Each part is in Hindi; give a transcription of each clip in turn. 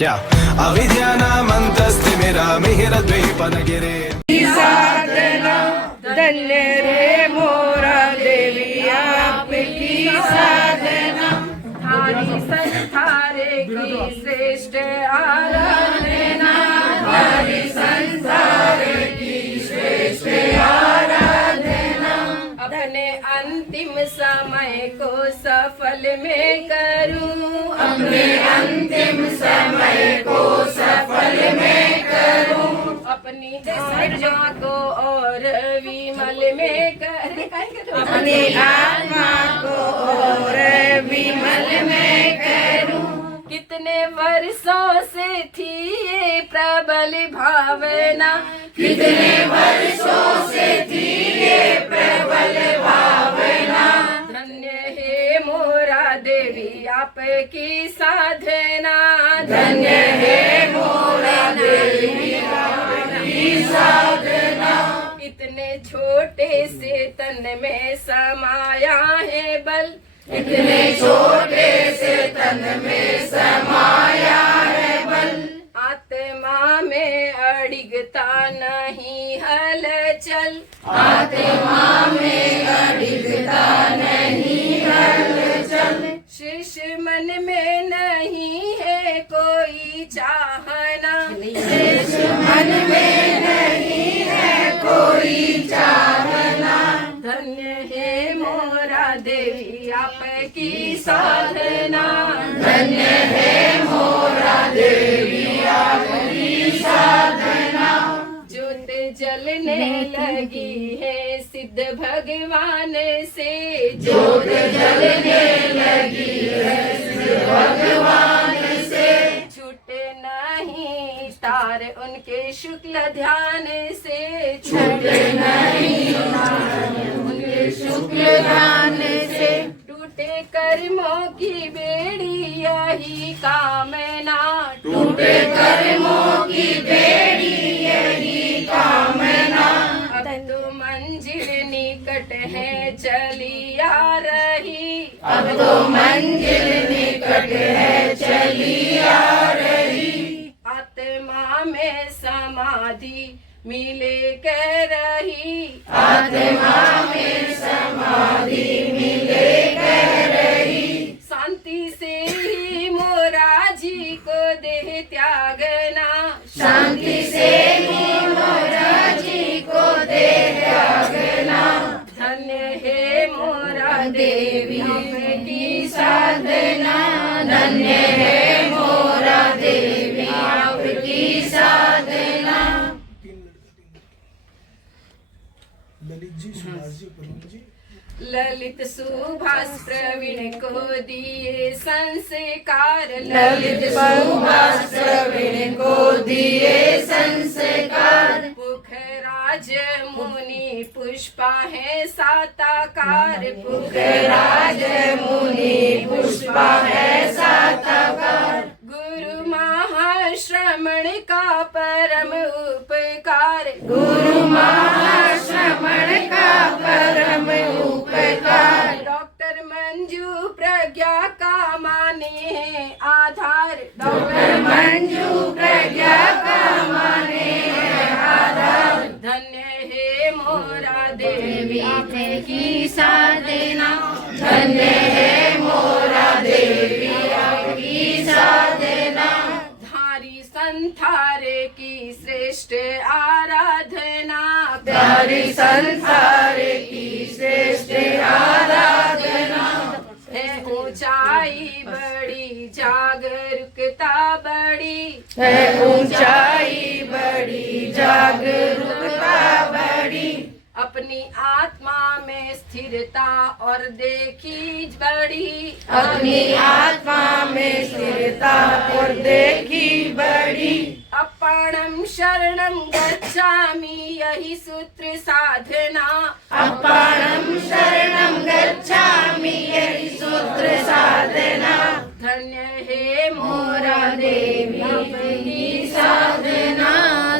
क्या अविद्यानामन्तस्तिमिरामिहिरद्वीपनगिरे साधना धन्य रे मोरा देवी आपकी साधना थारी संसारे की श्रेष्ठ आराधना हरि संसार की श्रेष्ठ आराधना अपने अंतिम समय को सफल में करूं अपने अंतिम समय को सफल में करूं अपनी आत्मा को और विमल में कर अपनी आत्मा को और विमल में करूं कितने वर्षों से थी ये प्रबल भावना कितने वर्षों से थी ये प्रबल भावना धन्य है मोरा देवी आपकी साधना धन्य है मोरा देवी आपकी साधना इतने छोटे से तन में समाया है बल इतने छोटे से तन में समाया है बल आत्मा में अड़िगता नहीं हलचल आत्मा में अड़िगता नहीं हलचल शेष मन में नहीं है कोई चाहना शेष मन में नहीं है कोई चाहना धन्य है मोरा देवी आपकी साधना धन्य है मोरा देवी आपकी साधना ज्योत जलने लगी है सिद्ध भगवान से ज्योत जलने लगी है सिद्ध भगवान से छूटे नहीं तार उनके शुक्ल ध्यान से छूटे नहीं उनके शुक्ल ध्यान से टूटे कर्मों की बेड़ी यही कामना टूटे कर्मों की बेड़ी यही कामना अब तो मंजिल निकट है चली आ रही अब तो मंजिल निकट है चली आ रही आत्मा में समाधि मिले कह रही आत्मा में समाधि मिले कह रही शांति से ही मोरा जी को देह त्यागना शांति से ही मोरा जी को दे त्यागना धन्य है मोरा देवी की साधना धन्य है मोरा देवी आपकी साधना ललित सुभाष प्रवीण को दिए संस्कार ललित सुभाष प्रवीण को दिए संस्कार पुखराज मुनि पुष्पा है साताकार पुखराज मुनि पुष्पा है साताकार गुरु महाश्रमण का परम उपकार गुरु महाश्रमण का परम उपकार डॉक्टर मंजू प्रज्ञा का माने है आधार डॉक्टर मंजू प्रज्ञा का माने है आधार धन्य है मोरा देवी आपकी साधना धन्य है मोरा देवी आपकी साधना धारी संथारे की श्रेष्ठ आराधना धारी संसार की श्रेष्ठ आराधना है ऊंचाई बड़ी जागरूकता बड़ी है ऊंचाई बड़ी जागरूकता बड़ी अपनी आत्मा में स्थिरता और देखी बड़ी अपनी आत्मा में स्थिरता और देखी बड़ी अपणम शरणम गच्छामि यही सूत्र साधना अपणम शरणम गच्छामि यही सूत्र साधना धन्य है मोरा देवी आपकी साधना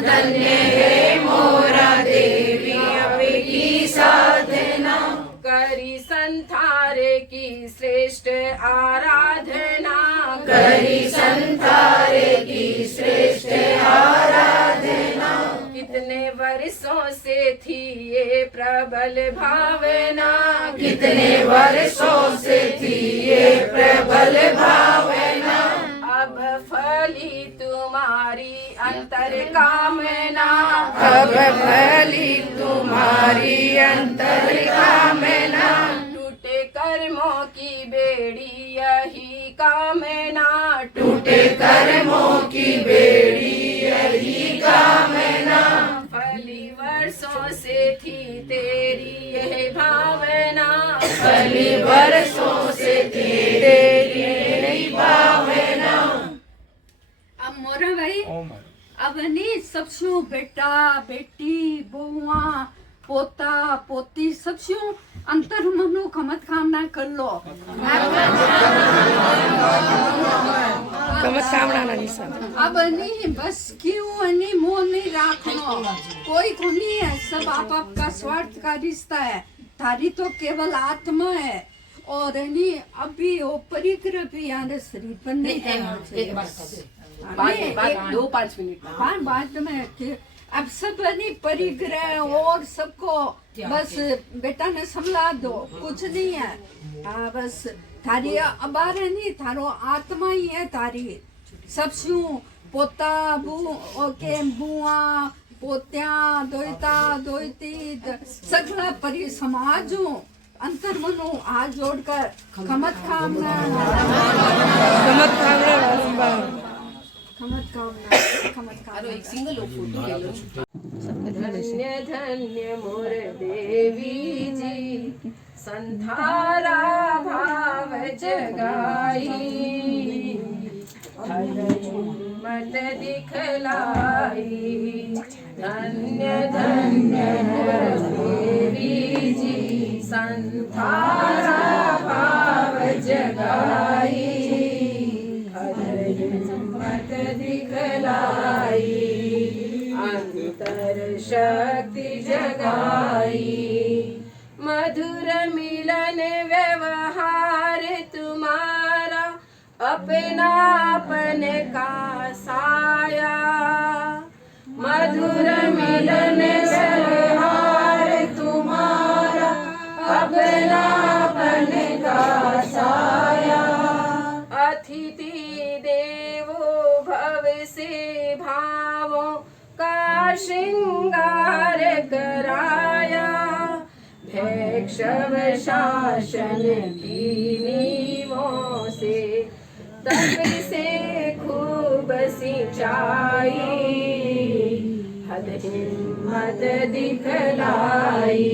धन्य है मोरा देवी आपकी साधना करी संथारे की श्रेष्ठ आराधना करी संतारे की वर्षों से थी ये प्रबल भावना, कितने वर्षों से थी ये प्रबल भावना, अब फली तुम्हारी अंतर कामना, अब फली तुम्हारी अंतर कामना, टूटे कर्मों की बेड़ी यही कामना, टूटे कर्मों की बेड़ी यही कामना, फली वर्षों से थी तेरी यह भावना, फली वर्षों से थी तेरी यही भावना। अब मोरा भाई अब नहीं सब शू बेटा बेटी बहुआ पोता पोती सब शू अंतर मनो कमत कामना कर लो। अब नहीं बस क्यों नहीं मोह नहीं रखनो, कोई को नहीं है, सब आप का स्वार्थ का रिश्ता है, थारी तो केवल आत्मा है और नहीं अभी वो परिग्रह भी यहाँ शरीर पर नहीं करना चाहिए। पाँच मिनट बाद में अब सब नहीं परिग्रह और सबको बस बेटा ने संभला दो, कुछ नहीं है। बस थारी अबार है नहीं, थारो आत्मा ही है थारी, सब शू पोता बू ओके बुआ पोत्या दोयता दोयती सगला परि समाजो अंतर मनो हाथ जोड़कर खमत कामना एक सिंगल धन्य धन्य मोर देवी जी, संधारा भाव जगाई, मत दिखलाई, धन्य धन्य मोर देवी जी, संधारा भाव जगाई, मत दिखलाई, अंतर शक्ति जगाई, मधुर मिलन व्यवहार तुम्हारा, अपनापन का साया, मधुर मिलन व्यवहार तुम्हारा, अपनापन का साया, अतिथि देवो भव से भावों का श्रृंगार कराया, भैक्षव शासन की नीमों से तप से खूब सिंचाई, हद हिम्मत दिखलाई,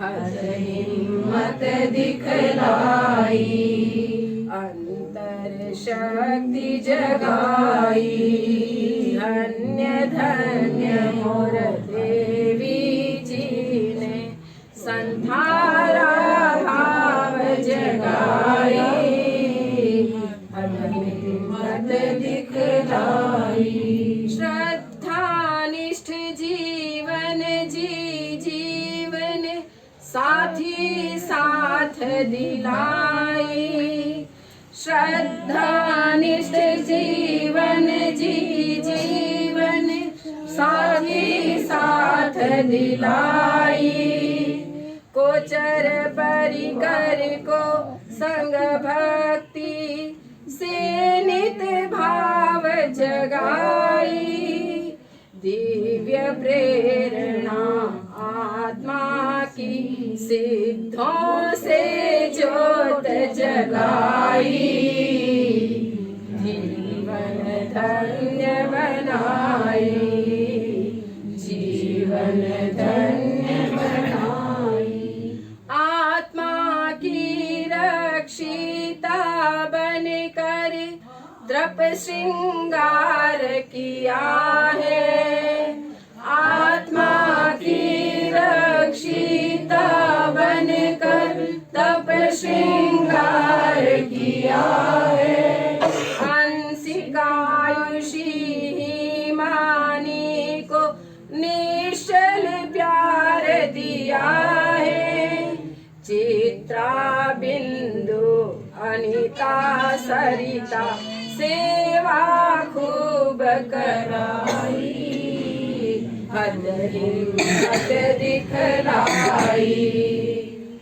हद हिम्मत दिखलाई, अंतर शक्ति जगाई, धन्य धन्य मोर देवी जी ने संधारा भाव जगाई, हिम्मत दिखलाई, श्रद्धा निष्ठ जीवन जी जीवन साथी साथ दिलाई, श्रद्धा निष्ठ जीवन जी जीवन साथी साथ दिलाई, कोचर परिकर को संग भक्ति से नित भाव जगाई, दिव्य प्रेरणा आत्मा की सिद्धों से ज्योत जगाई, जीवन धन्य बनाई, जीवन धन्य बनाई, आत्मा की रक्षिता बनकर द्रप श्रृंगार किया है, आत्मा की रक्षिता बनकर तप श्रृंगार किया है, अंशिकायुषी ही मानी को निश्चल प्यार दिया है, चित्रा बिंदु अनिता सरिता सेवा खूब कराई, हद हिम्मत दिखलाई,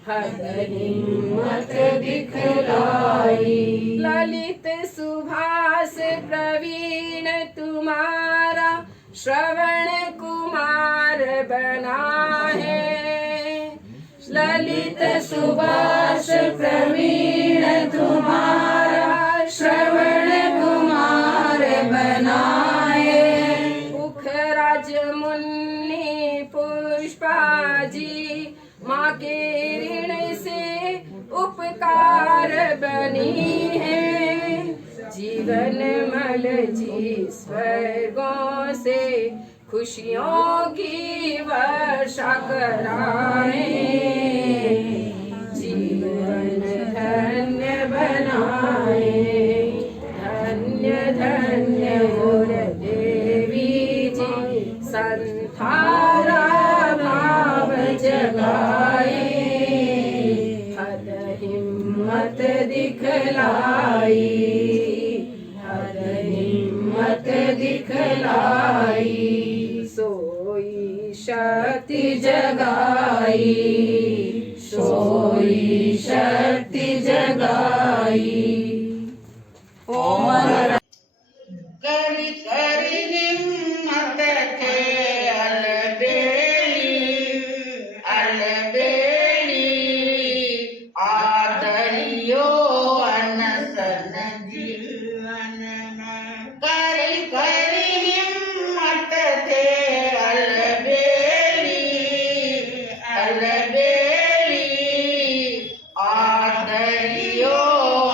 हद हिम्मत दिखलाई। ललित सुभाष प्रवीण तुम्हारा श्रवण कुमार बना है, ललित सुभाष प्रवीण तुम्हारा श्रवण कुमार बना है। पुखराज मुन्नी पुष्पा जी माँ के ऋण से उपकार बनी है, जीवन मल जी स्वर्गों से खुशियों की वर्षा कराए, जीवन धन्य बनाए। धन्य धन्य मोर देवी जी संथारा भाव जगाए, हद हिम्मत दिखलाई, हद हिम्मत दिखलाई। सोई शक्ति जगाई, सोई शक्ति जगाई। ओम करी करी हिम्मत थे अलबेली आदरियो अनसन जीवन में। करी करी हिम्मत थे अलबेली आदरियो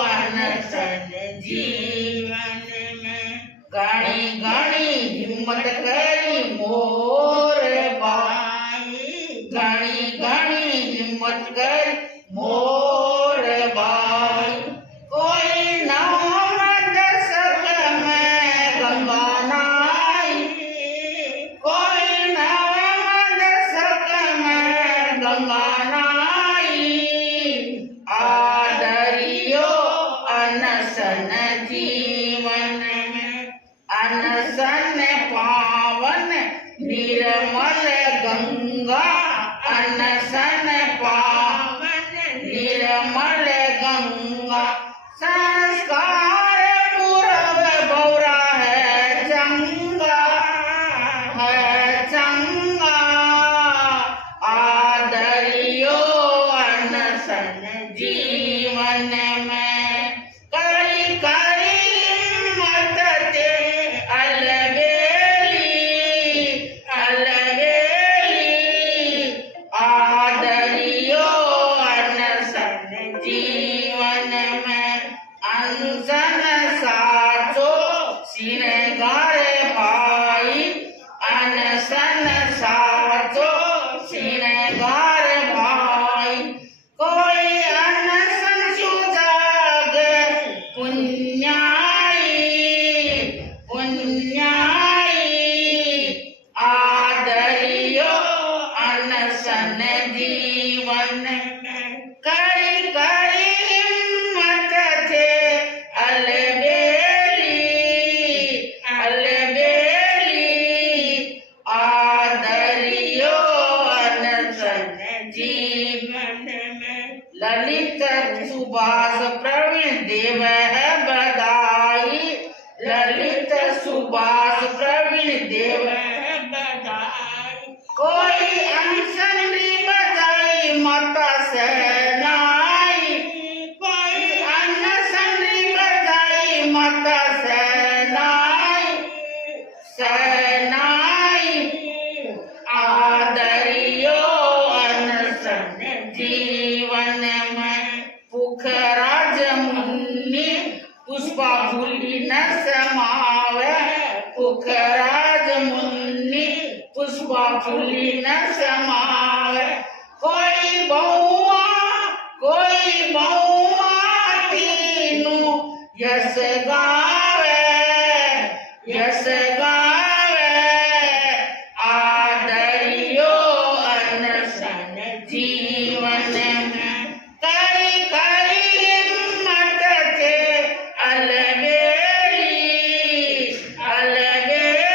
अनसन जीवन में। घणी घणी हिम्मत करी मोर बाई, घणी घणी हिम्मत करी मोर बाई। कोई न मद सक में गंगा नाई, कोई न मद सक में गंगा नाई। आदरियो अनसन जीवन में, अनसन पावन निर्मल गंगा, अनसन पावन निर्मल गंगा। संस्कार पूरब बौरा है चंगा, है चंगा। आदरियो अनसन जीवन में। करी करी हिम्मत थे अलबेली आदरियो अनसन जीवन में। अनसन साचो श्रृंगार भाई, अनसन साचो श्रृंगार भाई। कोई अनसन सुजाग पुण्याई, आदरियो अनसन जीवन में। करी करी हिम्मत थे अलबेली आदरियो अनसन जीवन में। ललित सुभाष प्रवीण देव है बधाई, ललित सुभाष प्रवीण देव है बधाई। कोई अनशन भी बधाई माता सेनाई, कोई अनशन भी बधाई माता सेनाई। आदरियो अनसन जीवन में। पुखराज मुन्नी पुष्पा फूली न समावे, पुखराज मुन्नी पुष्पा फूली न समावे। कोई बहुआ तीनों यश गावे, यश गावे। आदरियो अनसन जीवन में। करी करी हिम्मत थे अलबेली आदरियो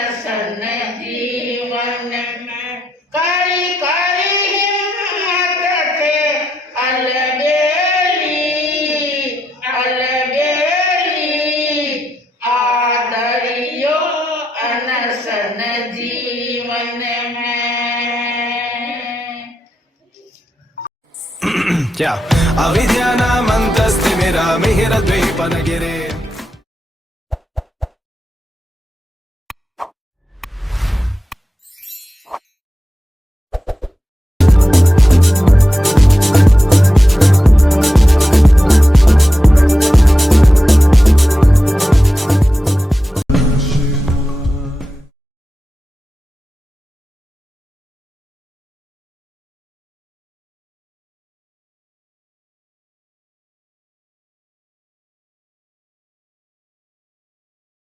अनशन जीवन में करी करी हिम्मत थे अलबेली आदरियो अनशन जीवन में। क्या अविद्यानामन्तस्तिमिरमिहिरद्वीपनगिरे